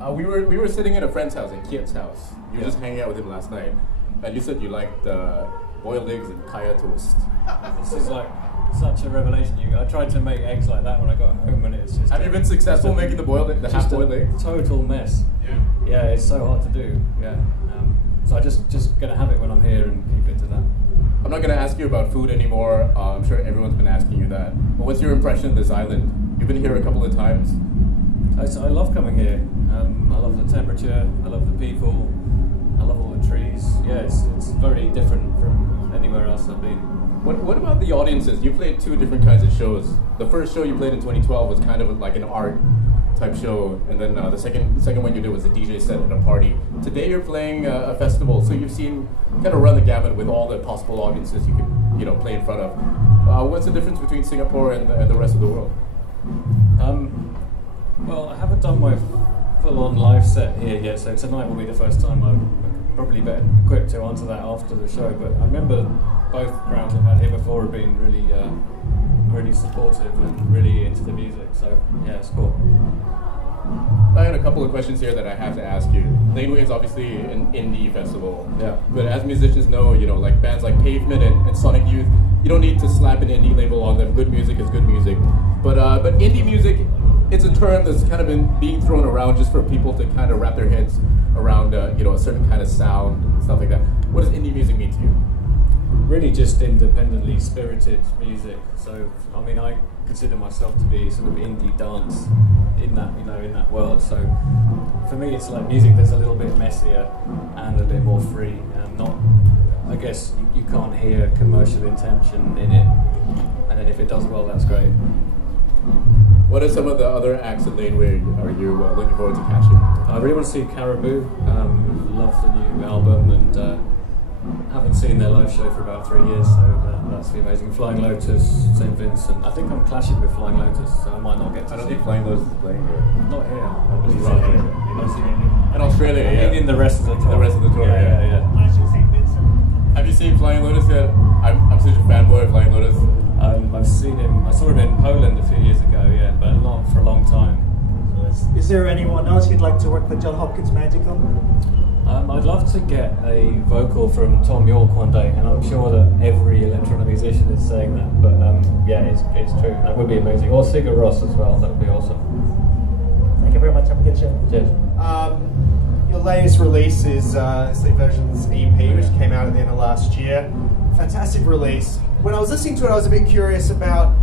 we were sitting at a friend's house, at Kiet's house. You were just hanging out with him last night, and you said you liked boiled eggs and kaya toast. This is like such a revelation. I tried to make eggs like that when I got home, and it's just. Have you been successful making the half-boiled egg? Total mess. Yeah, it's so hard to do. Yeah. So I just gonna have it when I'm here and keep it to that. I'm not gonna ask you about food anymore. I'm sure everyone's been asking you that. But what's your impression of this island? You've been here a couple of times. I love coming here. I love the temperature. I love the people. I love all the trees. Yeah, it's very different from anywhere else I've been. What about the audiences? You played two different kinds of shows. The first show you played in 2012 was kind of like an art type show, and then the second one you did was a DJ set at a party. Today you're playing a festival, so you've seen kind of run the gamut with all the possible audiences you could play in front of. What's the difference between Singapore and the rest of the world? Well, I haven't done my full-on live set here yet, so tonight will be the first time. I'm probably better equipped to answer that after the show, but I remember both rounds I've had here before have been really, really supportive and really into the music, so yeah, it's cool. I had a couple of questions here that I have to ask you. Laneway is obviously an indie festival, but as musicians know, like bands like Pavement and Sonic Youth, you don't need to slap an indie label on them. Good music is good music, but indie music, it's a term that's kind of been being thrown around just for people to kind of wrap their heads around, a certain kind of sound and stuff like that. What does indie music mean to you? Really just independently spirited music. So, I mean, I consider myself to be sort of indie dance in that, in that world. So, for me, it's like music that's a little bit messier and a bit more free. I guess you can't hear commercial intention in it. And then if it does well, that's great. What are some of the other acts at Laneway are you looking forward to catching? I really want to see Caribou. Love the new album, and haven't seen their live show for about 3 years, so that's the amazing. Flying Lotus, St. Vincent. I think I'm clashing with Flying Lotus, so I might not get to see. I don't think Flying Lotus is playing here. Not here. In Australia, yeah. In the rest of the tour. The rest of the tour, yeah. St. Vincent. Have you seen Flying Lotus yet? I'm such a fanboy of Flying Lotus. I've seen him. I saw him in Poland a few years ago, yeah, but not for a long time. Is there anyone else you'd like to work with John Hopkins Magic on? I'd love to get a vocal from Tom York one day, and I'm sure that every electronic musician is saying that, but yeah, it's true. That would be amazing. Or Sigur Rós as well, that would be awesome. Thank you very much. Have a good show. Cheers. Your latest release is Sleep Versions EP, which came out at the end of last year. Fantastic release. When I was listening to it, I was a bit curious about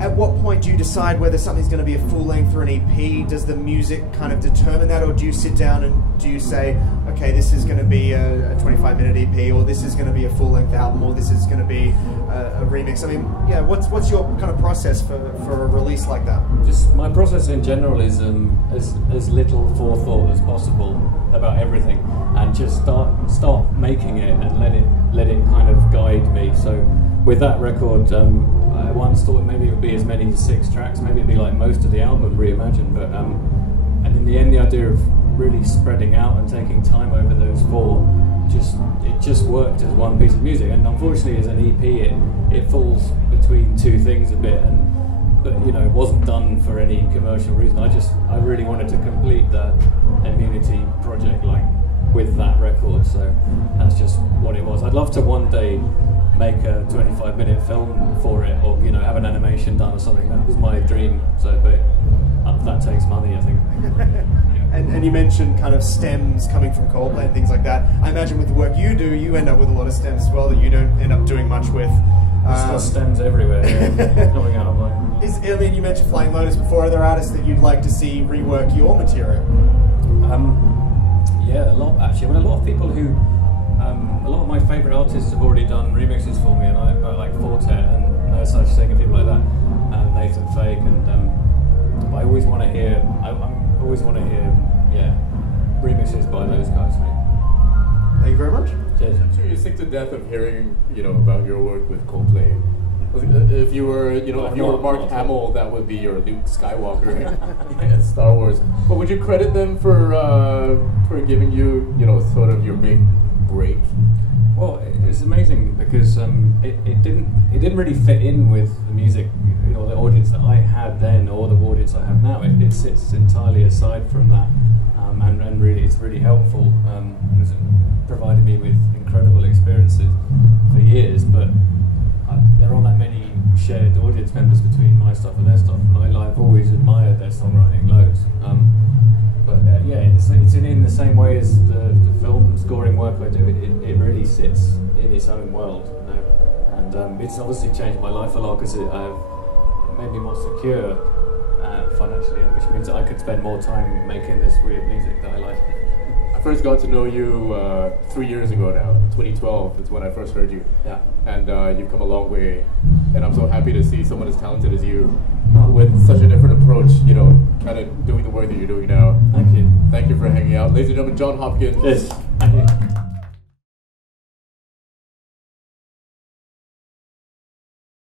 at what point do you decide whether something's going to be a full length or an EP? Does the music kind of determine that, or do you sit down and do you say, okay, this is going to be a 25-minute EP, or this is going to be a full length album, or this is going to be a remix? I mean, yeah, what's your kind of process for a release like that? Just my process in general is as little forethought as possible about everything, and just start making it and let it kind of guide me. So with that record, I once thought maybe it would be as many as 6 tracks, maybe it'd be like most of the album reimagined, but and in the end the idea of really spreading out and taking time over those 4 just worked as one piece of music. And unfortunately as an EP it falls between 2 things a bit, but it wasn't done for any commercial reason. I really wanted to complete the Immunity project with that record, so that's just what it was. I'd love to one day make a 25-minute film for it, or have an animation done or something. That was my dream. So, but that takes money, I think. And you mentioned kind of stems coming from Coldplay and things like that. I imagine with the work you do, you end up with a lot of stems as well that you don't end up doing much with. There's got stems everywhere, yeah, coming out of mine. You mentioned Flying Lotus before. Are there artists that you'd like to see rework your material? Yeah, a lot actually. Well, a lot of people who, a lot of my favourite artists have already done remixes for me, and like Fortet and No Such Thing and people like that, Nathan Fake, and but I always want to hear, remixes by those guys. Thank you very much. Cheers. I'm sure you're sick to death of hearing, about your work with Coldplay. If you were Mark Hamill, that would be your Luke Skywalker in Star Wars. But would you credit them for giving you, sort of your big break? Well, it's amazing because it didn't really fit in with the music. following or the audience that I had then or the audience I have now, it sits entirely aside from that, and really it's really helpful, and it's provided me with incredible experiences for years, but there aren't that many shared audience members between my stuff and their stuff, and I've always admired their songwriting loads. Yeah, it's in the same way as the film scoring work I do. It really sits in its own world, you know? And it's obviously changed my life a lot because it made me more secure financially, which means that I could spend more time making this weird music that I like. I first got to know you 3 years ago now. 2012 is when I first heard you. Yeah. And you've come a long way, and I'm so happy to see someone as talented as you with such a different approach, you know, kind of doing the work that you're doing now. Thank you. Thank you for hanging out. Ladies and gentlemen, Jon Hopkins. Yes. Thank you.